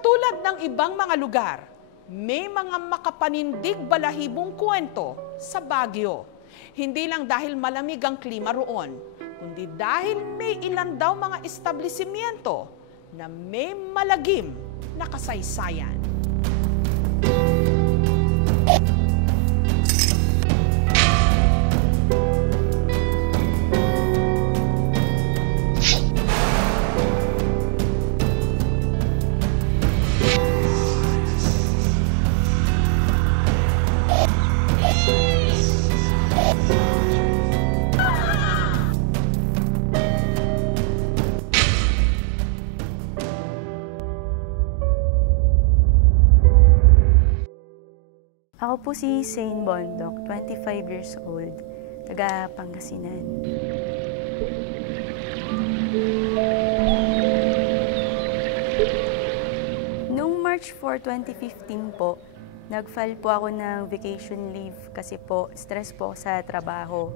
Katulad ng ibang mga lugar, may mga makapanindig balahibong kwento sa Baguio. Hindi lang dahil malamig ang klima roon, kundi dahil may ilan daw mga establishmento na may malagim na kasaysayan. Ako po si Saint Bondok, 25 years old, taga Pangasinan. Noong March 4, 2015 po, nag-file po ako ng vacation leave kasi po stress po sa trabaho.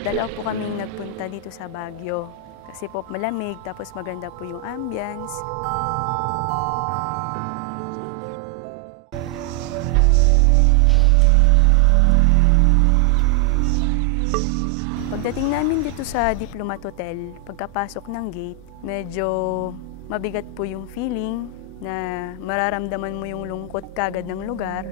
Dalaw po kaming nagpunta dito sa Baguio. Kasi po malamig, tapos maganda po yung ambience. Pagdating namin dito sa Diplomat Hotel, pagkapasok ng gate, medyo mabigat po yung feeling na mararamdaman mo yung lungkot kagad ng lugar.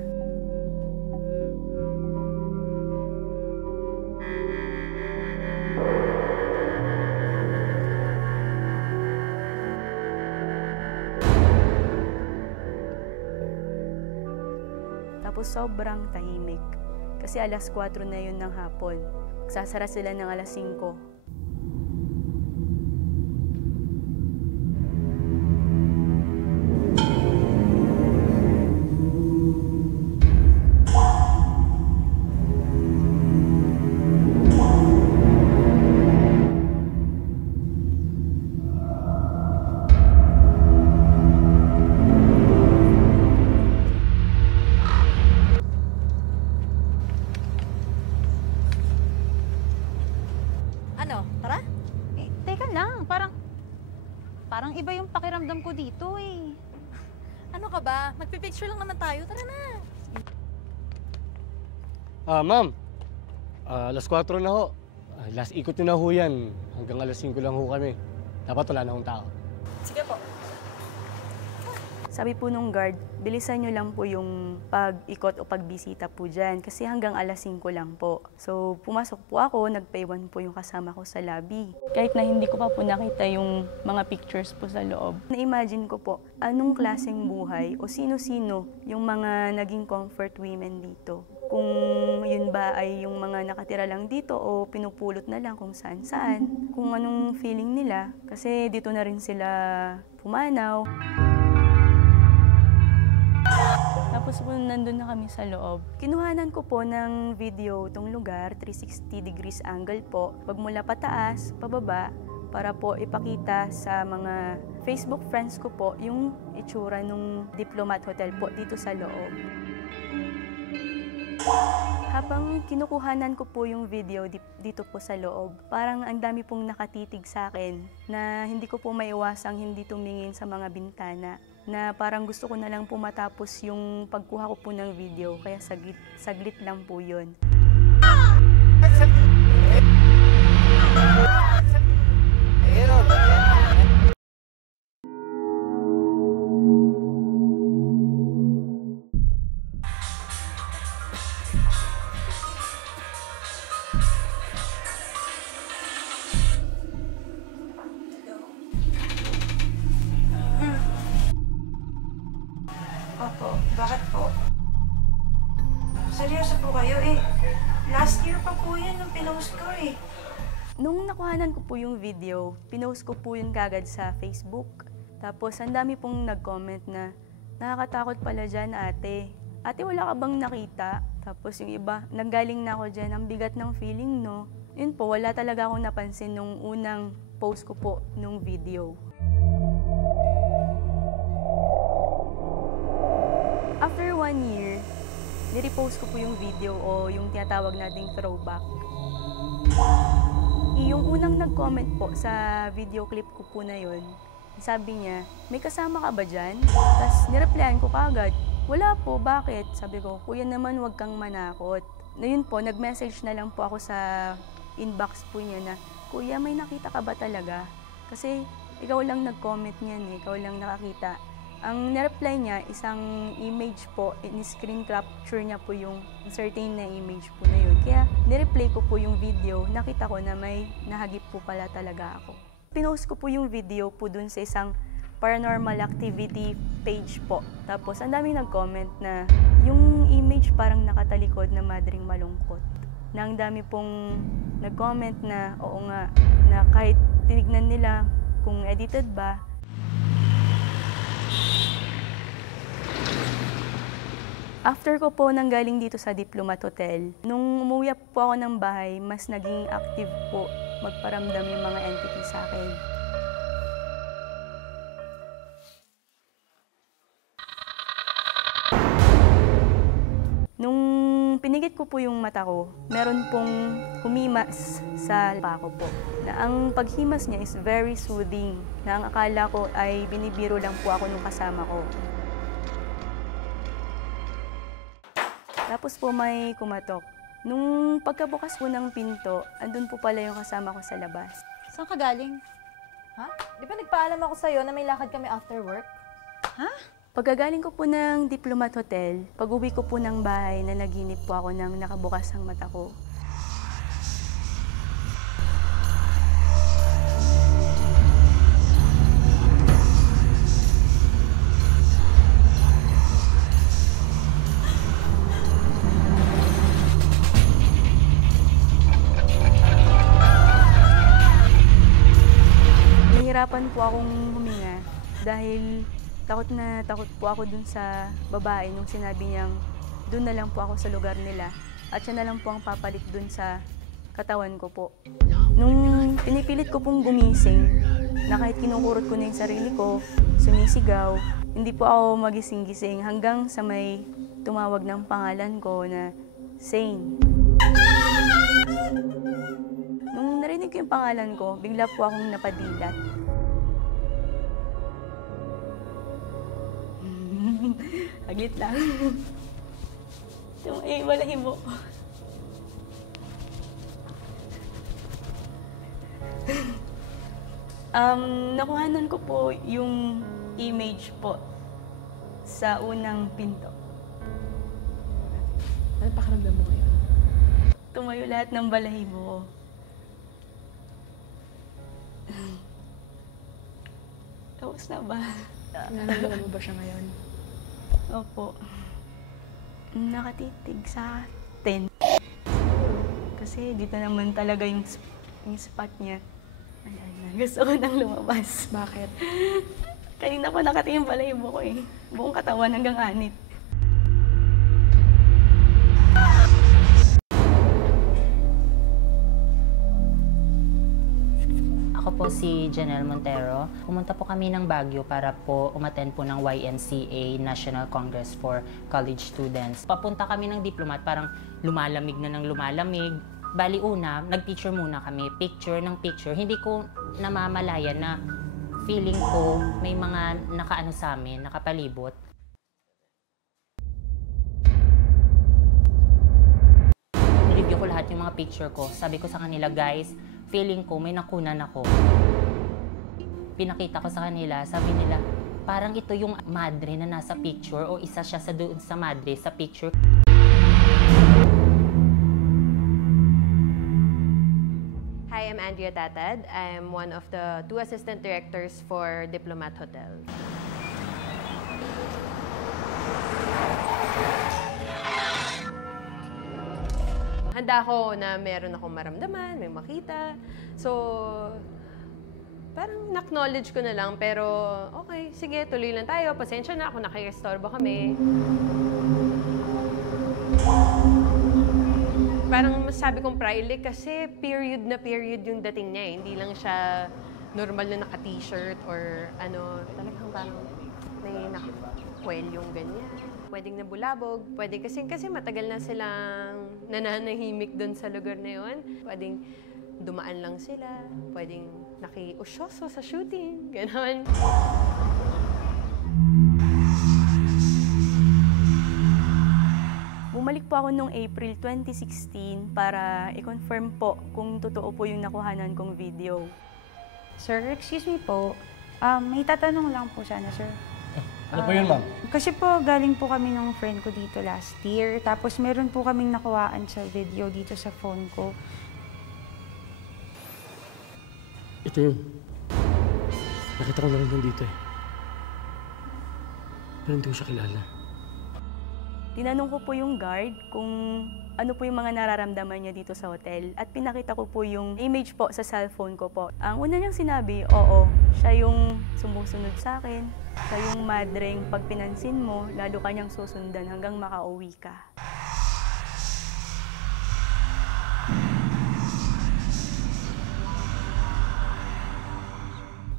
Tapos sobrang tahimik. Kasi alas 4 na yun ng hapon. Sasara sila ng alas 5. Tara? Teka lang, parang iba yung pakiramdam ko dito eh. Ano ka ba? Magpipicture lang naman tayo. Tara na. Ma'am. Alas 4 na ho. Last ikot nyo na ho yan. Hanggang alas 5 lang ho kami. Dapat wala na hong tao. Sige po. Sabi po nung guard, bilisan nyo lang po yung pag-ikot o pagbisita po dyan kasi hanggang alas 5 lang po. So pumasok po ako, nagpaiwan po yung kasama ko sa lobby. Kahit na hindi ko pa po nakita yung mga pictures po sa loob. Na-imagine ko po, anong klaseng buhay o sino-sino yung mga naging comfort women dito. Kung yun ba ay yung mga nakatira lang dito o pinupulot na lang kung saan-saan. Kung anong feeling nila kasi dito na rin sila pumanaw. Tapos po nandun na kami sa loob. Kinuhanan ko po ng video itong lugar, 360 degrees angle po. Pagmula pataas, pababa, para po ipakita sa mga Facebook friends ko po yung itsura ng Diplomat Hotel po dito sa loob. Habang kinukuhanan ko po yung video dito po sa loob, parang ang dami pong nakatitig sa akin na hindi ko po maiwasang hindi tumingin sa mga bintana. Na parang gusto ko na lang po matapos yung pagkuha ko po ng video, kaya saglit lang po yun. Opo, bakit po? Seryoso po kayo eh. Last year pa po yun nung pinost ko eh. Nung nakuhanan ko po yung video, pinost ko po yun kagad sa Facebook. Tapos ang dami pong nag-comment na, nakakatakot pala dyan ate. Ate, wala ka bang nakita? Tapos yung iba, nanggaling na ako dyan, ang bigat ng feeling, no? Yun po, wala talaga akong napansin nung unang post ko po nung video. After 1 year, nirepost ko po yung video o yung tinatawag nating throwback. Yung unang nag-comment po sa video clip ko po na yun, sabi niya, may kasama ka ba dyan? Tapos nireplyan ko kagad, wala po, bakit? Sabi ko, kuya naman huwag kang manakot. Na yun po, nag-message na lang po ako sa inbox po niya na, kuya may nakita ka ba talaga? Kasi ikaw lang nag-comment niyan ikaw lang nakakita. Ang nireply niya, isang image po, in-screen capture niya po yung certain na image po na yun. Kaya nireplay ko po yung video, nakita ko na may nahagip po pala talaga ako. Pinost ko po yung video po dun sa isang paranormal activity page po. Tapos ang daming nag-comment na yung image parang nakatalikod na madring malungkot. Na ang dami pong nag-comment na oo nga, na kahit tinignan nila kung edited ba, after ko po nanggaling dito sa Diplomat Hotel, nung umuwi po ako ng bahay, mas naging active po magparamdam yung mga entity sa akin. Nung pinigit ko po yung mata ko, meron pong humimas sa paa ko po. Na ang paghimas niya is very soothing, na ang akala ko ay binibiro lang po ako nung kasama ko. Tapos po may kumatok. Nung pagkabukas po ng pinto, andun po pala yung kasama ko sa labas. Saan ka galing? Ha? Di ba nagpaalam ako sa'yo na may lakad kami after work? Pagkagaling ko po ng Diplomat Hotel, pag-uwi ko po ng bahay, nanaginip po ako ng nakabukas ang mata ko. Nahirapan po akong huminga dahil takot po ako dun sa babae nung sinabi niyang dun na lang po ako sa lugar nila at siya na lang po ang papalit dun sa katawan ko po. Nung pinipilit ko pong gumising, na kahit kinukurot ko na yung sarili ko, sumisigaw, hindi po ako magising-gising hanggang sa may tumawag ng pangalan ko na Sane. Nung narinig ko yung pangalan ko, bigla po akong napadilat. Aglit lang. Balahibo. Nakuhanan ko po yung image po sa unang pinto. Ano pakiramdam mo ngayon? Tumayo lahat ng balahibo ko. Tapos na ba? Nararamdaman mo ba siya ngayon? Opo. Nakatitig sa atin. Kasi dito naman talaga yung spot niya. Ayan na. Gusto ko nang lumabas. Bakit? Kanina pa nakatingin pala yung buko eh. Buong katawan hanggang anit. Ako po si Janelle Montero. Pumunta po kami ng Baguio para po umattend po ng YNCA National Congress for College Students. Papunta kami ng Diplomat, parang lumalamig na ng lumalamig. Bali una, nag-picture muna kami, picture ng picture. Hindi ko namamalayan na feeling ko may mga nakaano sa amin, nakapalibot. Nireview ko lahat yung mga picture ko. Sabi ko sa kanila, guys, feeling ko may nakunan ako. Pinakita ko sa kanila, sabi nila, parang ito yung madre na nasa picture o isa siya sa doon sa madre sa picture. Hi, I'm Andrea Tatad. I'm one of the 2 assistant directors for Diplomat Hotel. Handa ako na meron akong maramdaman, may makita. So, parang na-acknowledge ko na lang, pero okay, sige, tuloy lang tayo. Pasensya na ako, nakikistorbo kami. Parang masabi kong prile kasi period na period yung dating niya eh. Hindi lang siya normal na naka-t-shirt or ano, talagang parang may naka-kwel yung ganyan. pwedeng nabulabog, pwede kasi matagal na silang nananahimik doon sa lugar na yun. Pwedeng dumaan lang sila, pwedeng nakiusyoso sa shooting, gano'n. Bumalik po ako noong April 2016 para i-confirm po kung totoo po yung nakuhanan kong video. Sir, excuse me po. May tatanong lang po sana, sir. Ano po yun, ma'am? Kasi po, galing po kami ng friend ko dito last year. Tapos meron po kaming nakuhaan sa video dito sa phone ko. Ito yun. Nakita ko na rin nandito eh. Pero hindi ko siya kilala. Tinanong ko po yung guard kung ano po yung mga nararamdaman niya dito sa hotel at pinakita ko po yung image po sa cellphone ko po. Ang una niyang sinabi, oo, siya yung sumusunod sa akin, siya yung madreng pag pinansin mo, lalo kanyang susundan hanggang makauwi ka.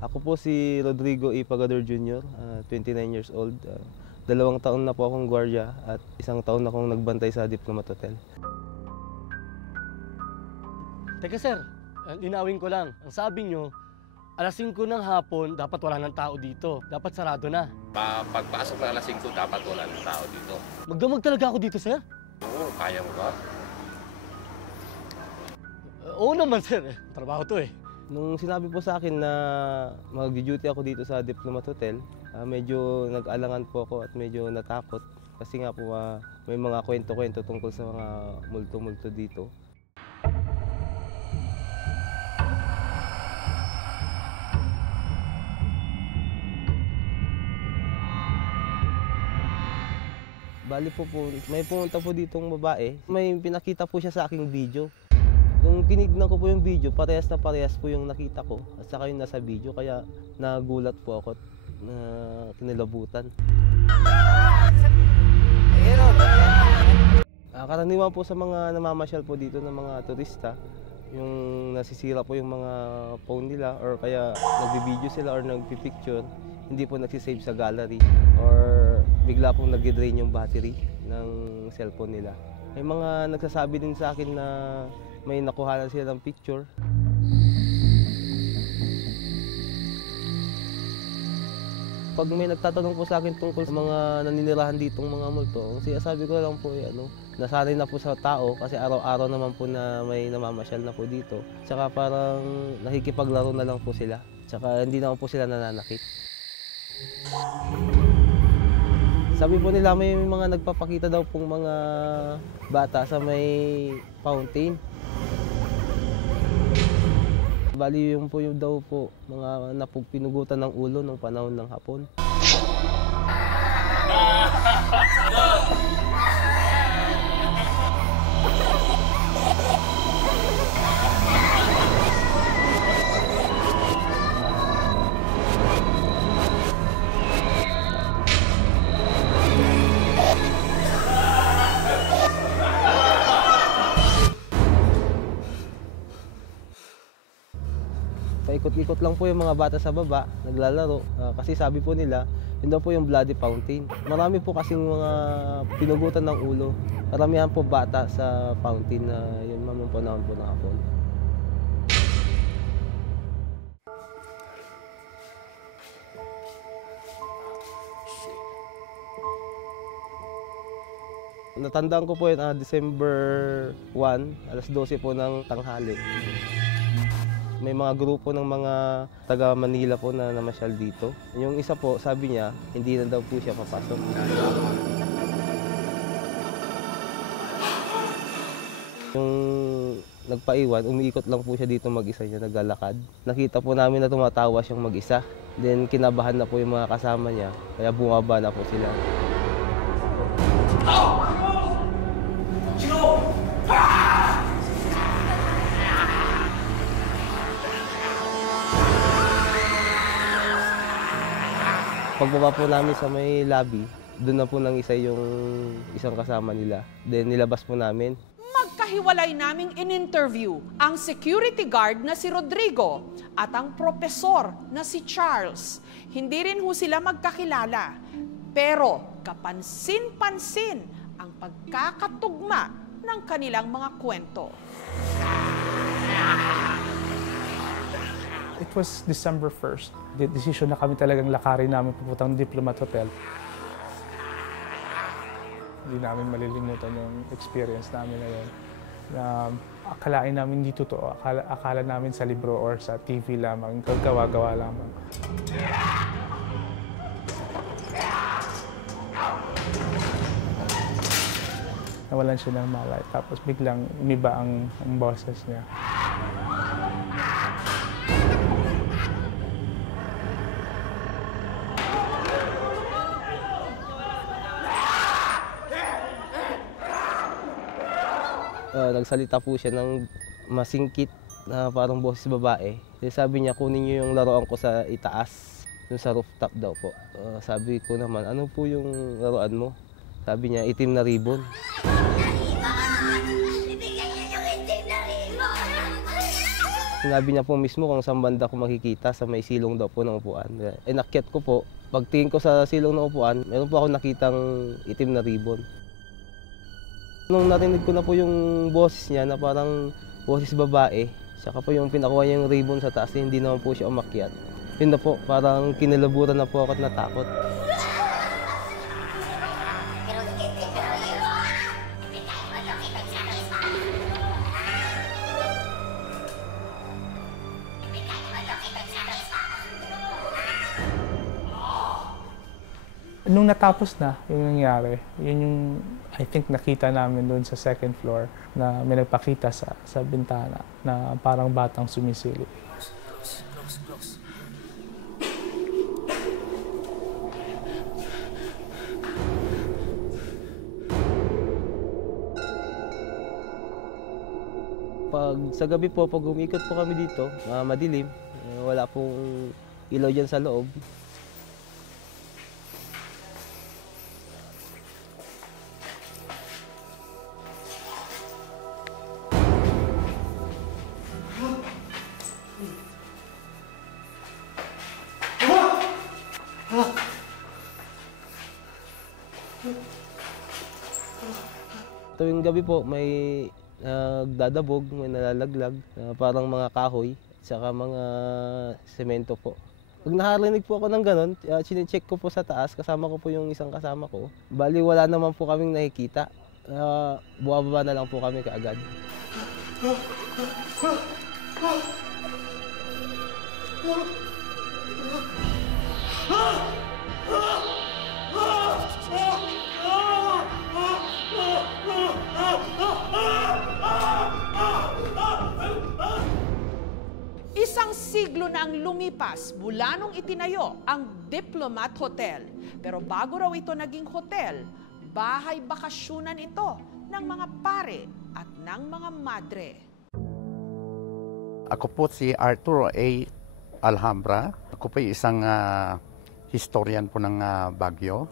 Ako po si Rodrigo E. Pagador Jr., 29 years old. 2 taon na po akong gwardiya at 1 taon na akong nagbantay sa Diplomat Hotel. Teka sir, linawin ko lang. Ang sabi nyo, alas 5 ng hapon, dapat wala ng tao dito. Dapat sarado na. Pagpasok ng alas 5, dapat wala ng tao dito. Magdamag talaga ako dito, sir? Oo, kaya mo ba? Oo naman, sir. Trabaho to eh. Nung sinabi po sa akin na mag-duty ako dito sa Diplomat Hotel, medyo nag-alangan po ako at medyo natakot. Kasi nga po may mga kwento-kwento tungkol sa mga multo-multo dito. Bali po, may pumunta po ditong babae. May pinakita po siya sa aking video. Nung tinignan ko po yung video, parehas na parehas po yung nakita ko at saka yung nasa video, kaya nagulat po ako na kinilabutan. Karaniwan po sa mga namamasyal po dito ng mga turista, yung nasisira po yung mga phone nila or kaya nagbibideo sila or nagpipicture, hindi po nagsisave sa gallery or bigla pong nag-drain yung battery ng cellphone nila. May mga nagsasabi din sa akin na may nakuhanan sila ng picture. Pag may nagtatanong po sa akin tungkol sa mga naninirahan ditong mga multo, ang sinasabi ko lang po nasanay na po sa tao kasi araw-araw naman po na may namamasyal na po dito. Tsaka parang nakikipaglaro na lang po sila. Tsaka hindi naman po sila nananakit. Sabi po nila may mga nagpapakita daw pong mga bata sa may fountain. Bali yung po yung daw po mga pinugutan ng ulo nung panahon ng hapon. Paikot-ikot lang po yung mga bata sa baba, naglalaro. Kasi sabi po nila, yun daw po yung bloody fountain. Marami po kasing mga pinugutan ng ulo. Karamihan po bata sa fountain na yun mamang panahon po ng hapon. Natandaan ko po yun, December 1, alas 12 po ng tanghali. May mga grupo ng mga taga Manila po na namasyal dito. Yung isa po, sabi niya, hindi na daw po siya papasok. Yung nagpaiwan, umiikot lang po siya dito mag-isa niya, naglalakad. Nakita po namin na tumatawa siyang mag-isa. Then kinabahan na po yung mga kasama niya, kaya bumaba na po sila. Pagbaba po namin sa may lobby, doon na po nang-isa yung isang kasama nila. Then nilabas po namin. Magkahiwalay naming in-interview ang security guard na si Rodrigo at ang propesor na si Charles. Hindi rin ho sila magkakilala. Pero kapansin-pansin ang pagkakatugma ng kanilang mga kwento. It was December 1st. Decision na kami talagang lakarin namin pupuntang Diplomat Hotel. Hindi namin malilimutan yung experience namin na yun. Na akalain namin hindi totoo. Akala namin sa libro or sa TV lamang. Gawa-gawa lamang. Nawalan siya ng malay. Tapos biglang umiba ang boses niya. Nagsalita po siya ng masingkit na parang boses babae. Sabi niya, kunin niyo yung laruan ko sa itaas, yung sa rooftop daw po. Sabi ko naman, ano po yung laruan mo? Sabi niya, itim na ribbon. Sinabi niya po mismo kung saan banda ko makikita, sa may silong daw po ng upuan. Nakyat ko po, pagtingin ko sa silong ng upuan, meron po ako nakitang itim na ribbon. Nung narinig ko na po yung boses niya na parang boses babae, saka po yung pinakuha niya yung ribbon sa taas, hindi naman po siya umakyat. Yun na po, parang kinilabutan na po ako at natakot. Nung natapos na yung nangyari, yun yung I think nakita namin doon sa second floor na may nagpakita sa bintana na parang batang sumisilip. Close. Pag sa gabi po, pag umikot po kami dito, madilim, wala pong ilaw dyan sa loob. Tuwing gabi po, may nagdadabog, may nalalaglag, parang mga kahoy, saka mga semento po. Pag nakarinig po ako ng ganon, chinecheck ko po sa taas, kasama ko po yung isang kasama ko. Bali, wala naman po kaming nakikita. Buwababa na lang po kami kaagad. Isang siglo na ang lumipas mula nung itinayo ang Diplomat Hotel. Pero bago raw ito naging hotel, bahay bakasyunan ito ng mga pare at ng mga madre. Ako po si Arturo A. Alhambra. Ako po isang historian po ng Baguio.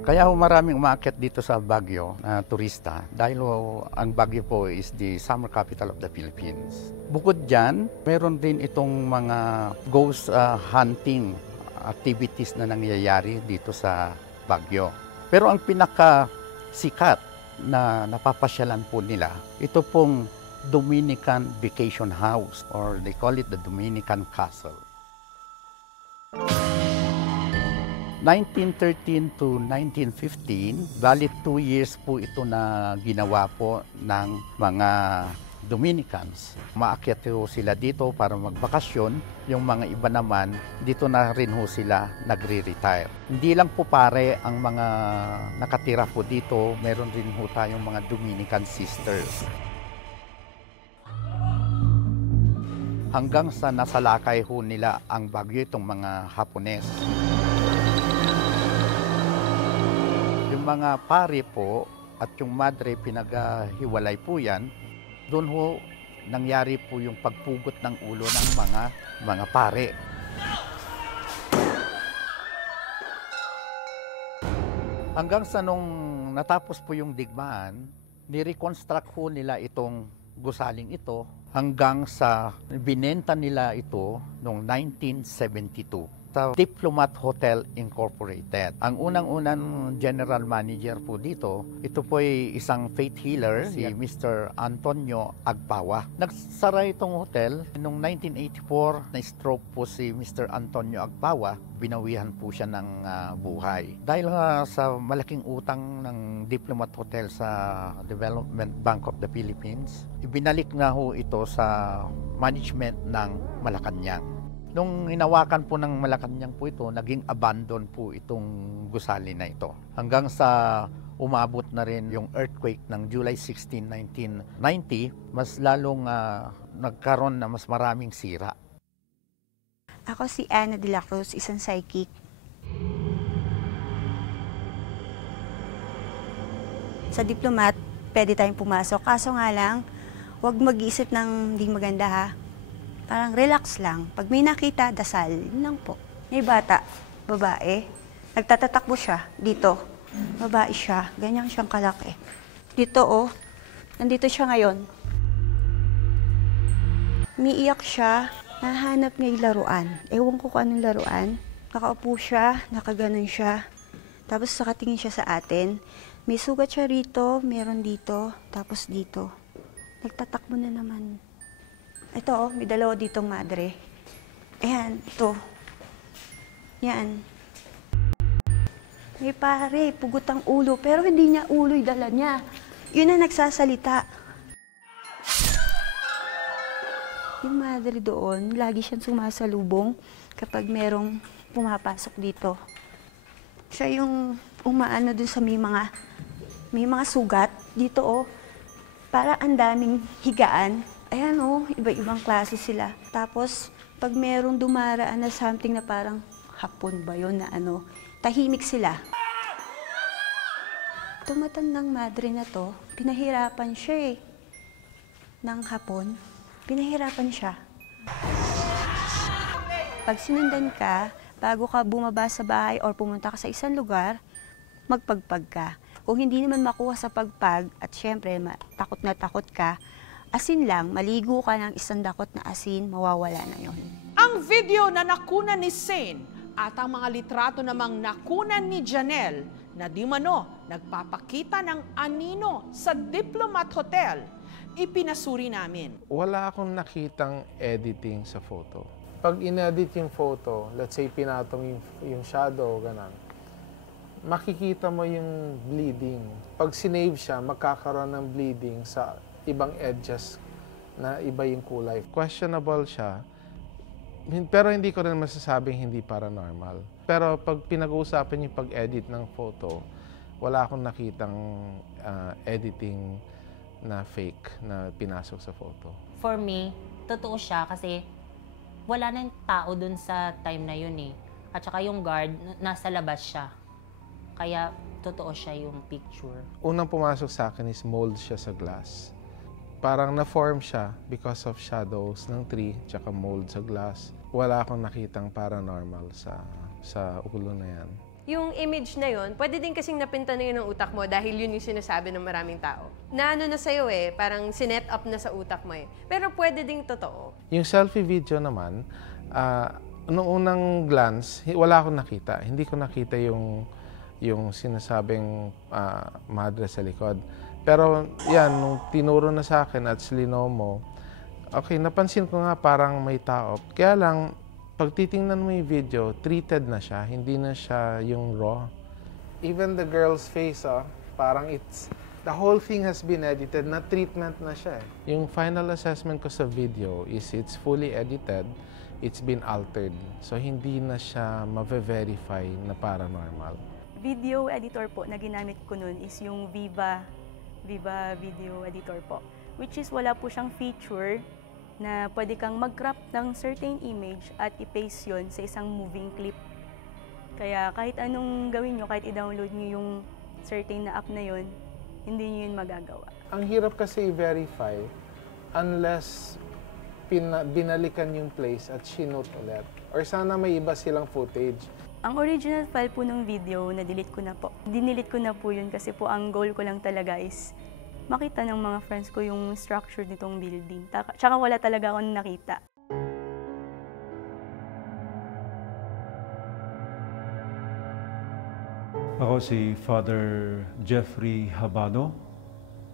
Kaya maraming umaakyat dito sa Baguio na turista dahil ang Baguio po is the summer capital of the Philippines. Bukod dyan, meron din itong mga ghost hunting activities na nangyayari dito sa Baguio. Pero ang pinakasikat na napapasyalan po nila, ito pong Dominican Vacation House or they call it the Dominican Castle. 1913 to 1915, valid 2 years po ito na ginawa po ng mga Dominicans. Maakyat ho sila dito para magbakasyon, yung mga iba naman, dito na rin ho sila nagre-retire. Hindi lang po pare ang mga nakatira po dito, meron rin ho tayong mga Dominican sisters. Hanggang sa nasalakay ho nila ang Baguio itong mga Hapones. Yung mga pare po at yung madre pinaghiwalay po yan, doon ho nangyari po yung pagpugot ng ulo ng mga pare. Hanggang sa nung natapos po yung digmaan, ni-reconstruct po nila itong gusaling ito hanggang sa binenta nila ito noong 1972. sa Diplomat Hotel Incorporated. Ang unang-unang general manager po dito, ito po ay isang faith healer, si Mr. Antonio Agpawa. Nagsara itong hotel noong 1984, na-stroke po si Mr. Antonio Agpawa. Binawihan po siya ng buhay. Dahil sa malaking utang ng Diplomat Hotel sa Development Bank of the Philippines, ibinalik na ho ito sa management ng Malacanang. Nung hinawakan po ng Malacanang po ito, naging abandon po itong gusali na ito. Hanggang sa umabot na rin yung earthquake ng July 16, 1990, mas lalong nagkaroon na mas maraming sira. Ako si Ana de la Cruz, isang psychic. Sa Diplomat, pwede tayong pumasok. Kaso nga lang, huwag mag-iisip ng hindi maganda ha. Parang relax lang. Pag may nakita, dasal. Yun lang po. May bata, babae. Nagtatatakbo siya dito. Babae siya. Ganyan siyang kalaki. Dito oh. Nandito siya ngayon. Umiiyak siya. Nahanap niya yung laruan. Ewan ko kung anong laruan. Nakaupo siya. Nakaganon siya. Tapos nakatingin siya sa atin. May sugat siya rito. Meron dito. Tapos dito. Nagtatakbo na naman. Ito oh, may dalawa ditong madre. Ayan, ito. Yan. May pare, pugot ang ulo. Pero hindi niya ulo yung dala niya. Yun na nagsasalita. Yung madre doon, lagi siyang sumasalubong kapag merong pumapasok dito. Siya yung umaano dun sa may mga sugat. Dito oh. Para ang daming higaan. Ayan o, iba-ibang klase sila. Tapos, pag merong dumaraan na something na parang hapon ba yun na ano, tahimik sila. Tumatandang madre na to, pinahirapan siya eh. Nang hapon, pinahirapan siya. Pag sinundan ka, bago ka bumaba sa bahay or pumunta ka sa isang lugar, magpagpag ka. Kung hindi naman makuha sa pagpag, at syempre, takot na takot ka, asin lang, maligo ka ng isang dakot na asin, mawawala na yon. Ang video na nakunan ni Sane at ang mga litrato namang nakunan ni Janelle na di mano nagpapakita ng anino sa Diplomat Hotel, ipinasuri namin. Wala akong nakitang editing sa photo. Pag in-edit yung photo, let's say pinatong yung shadow, ganun, makikita mo yung bleeding. Pag sinave siya, magkakaroon ng bleeding sa ibang edges na iba yung kulay. Questionable siya, pero hindi ko rin masasabing hindi paranormal. Pero pag pinag-uusapan yung pag-edit ng photo, wala akong nakitang editing na fake na pinasok sa photo. For me, totoo siya kasi wala nang tao dun sa time na yun eh. At saka yung guard, nasa labas siya. Kaya totoo siya yung picture. Unang pumasok sa akin is mold siya sa glass. Parang na-form siya because of shadows ng tree tsaka mold sa glass. Wala akong nakitang paranormal sa ulo na yan. Yung image na yon, pwede din kasing napinta na yun ng utak mo dahil yun yung sinasabi ng maraming tao. Na ano na sa'yo eh, parang sinet up na sa utak mo eh. Pero pwede ding totoo. Yung selfie video naman, nung unang glance, wala akong nakita. Hindi ko nakita yung sinasabing madre sa likod. Pero yan, nung tinuro na sa akin at slinomo, okay, napansin ko nga parang may tao. Kaya lang, pag titingnan mo yung video, treated na siya, hindi na siya yung raw. Even the girl's face, parang the whole thing has been edited, na treatment na siya. Yung final assessment ko sa video is it's fully edited, it's been altered. So hindi na siya ma-verify na paranormal. Video editor po na ginamit ko nun is yung Viva Video Editor po. Which is wala po siyang feature na pwede kang mag-crop ng certain image at i-paste yun sa isang moving clip. Kaya kahit anong gawin nyo, kahit i-download nyo yung certain na app na yun, hindi nyo yun magagawa. Ang hirap kasi i-verify unless binalikan yung place at shinote ulit. Or sana may iba silang footage. Ang original file po ng video, na-delete ko na po. Dinelete ko na po yun kasi po ang goal ko lang talaga is makita ng mga friends ko yung structure nitong building. Tsaka wala talaga akong nakita. Ako si Father Jeffrey Habano,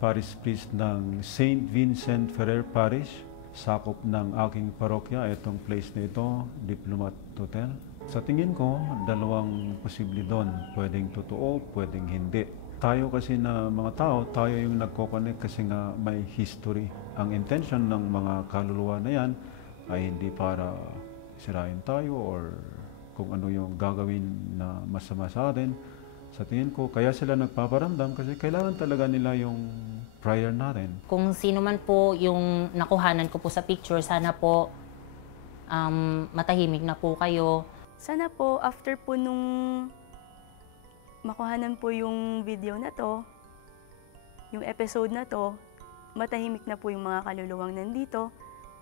Parish Priest ng St. Vincent Ferrer Parish. Sakop ng aking parokya, itong place na ito, Diplomat Hotel. Sa tingin ko, dalawang posible doon. Pwedeng totoo, pwedeng hindi. Tayo kasi na mga tao, tayo yung nagkoconnect kasi nga may history. Ang intention ng mga kaluluwa na yan ay hindi para sirain tayo or kung ano yung gagawin na masama sa atin. Sa tingin ko, kaya sila nagpaparamdam kasi kailangan talaga nila yung prayer natin. Kung sino man po yung nakuhanan ko po sa picture, sana po matahimik na po kayo. Sana po, after po nung makuhanan po yung video na to, yung episode na to, matahimik na po yung mga kaluluwang nandito,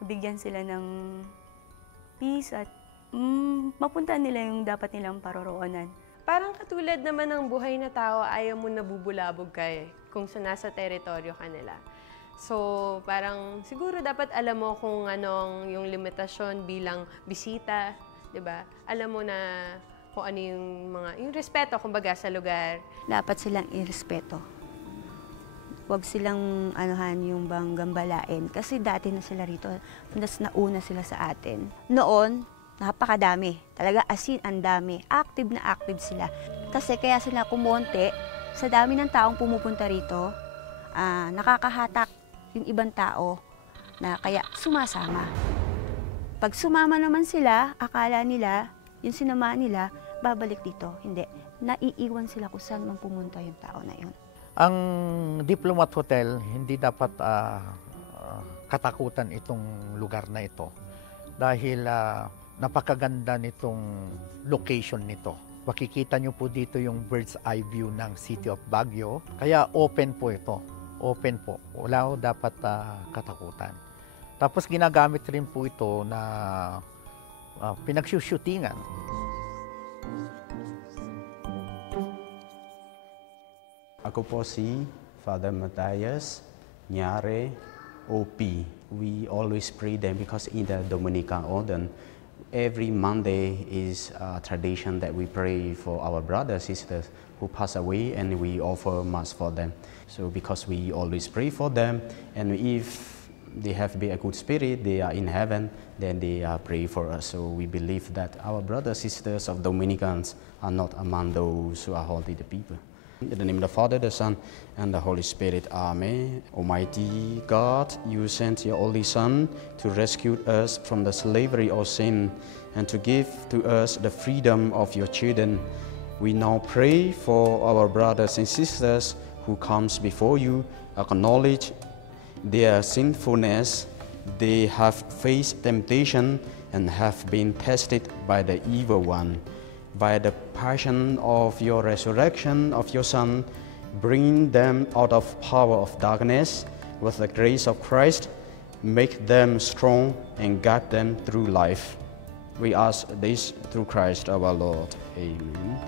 mabigyan sila ng peace at mapuntahan nila yung dapat nilang paroroonan. Parang katulad naman ng buhay na tao, ayaw mo nabubulabog ka kung sa nasa teritoryo ka nila. So, parang siguro dapat alam mo kung anong yung limitasyon bilang bisita, 'di ba? Alam mo na kung ano yung respeto kumbaga sa lugar. Dapat silang irespeto. Huwag silang anuhan yung bang gambalain kasi dati na sila rito, mas nauna sila sa atin. Noon, napakadami. Talaga as in, ang dami. Active na active sila. Kasi kaya sila kumonte, sa dami ng taong pumupunta rito, nakakahatak yung ibang tao na kaya sumasama. Pag sumama naman sila, akala nila, yung sinama nila, babalik dito. Hindi. Naiiwan sila kung saan man pumunta yung tao na yun. Ang Diplomat Hotel, hindi dapat katakutan itong lugar na ito. Dahil napakaganda nitong location nito. Makikita nyo po dito yung bird's eye view ng City of Baguio. Kaya open po ito. Open po. Wala ko dapat katakutan. Tapos ginagamit rin po ito na pinagsushootingan. Ako po si Father Matthias Nyare, OP. We always pray them because in the Dominican Order, every Monday is a tradition that we pray for our brothers, sisters who pass away and we offer Mass for them. So because we always pray for them and if they have been a good spirit, they are in heaven, then they pray for us. So we believe that our brothers, sisters of Dominicans are not among those who are holy the people. In the name of the Father, the Son, and the Holy Spirit. Amen. Almighty God, you sent your only Son to rescue us from the slavery of sin and to give to us the freedom of your children. We now pray for our brothers and sisters who comes before you, acknowledge their sinfulness. They have faced temptation and have been tested by the evil one. By the passion of your resurrection of your Son, bring them out of power of darkness with the grace of Christ, make them strong and guide them through life. We ask this through Christ our Lord. Amen.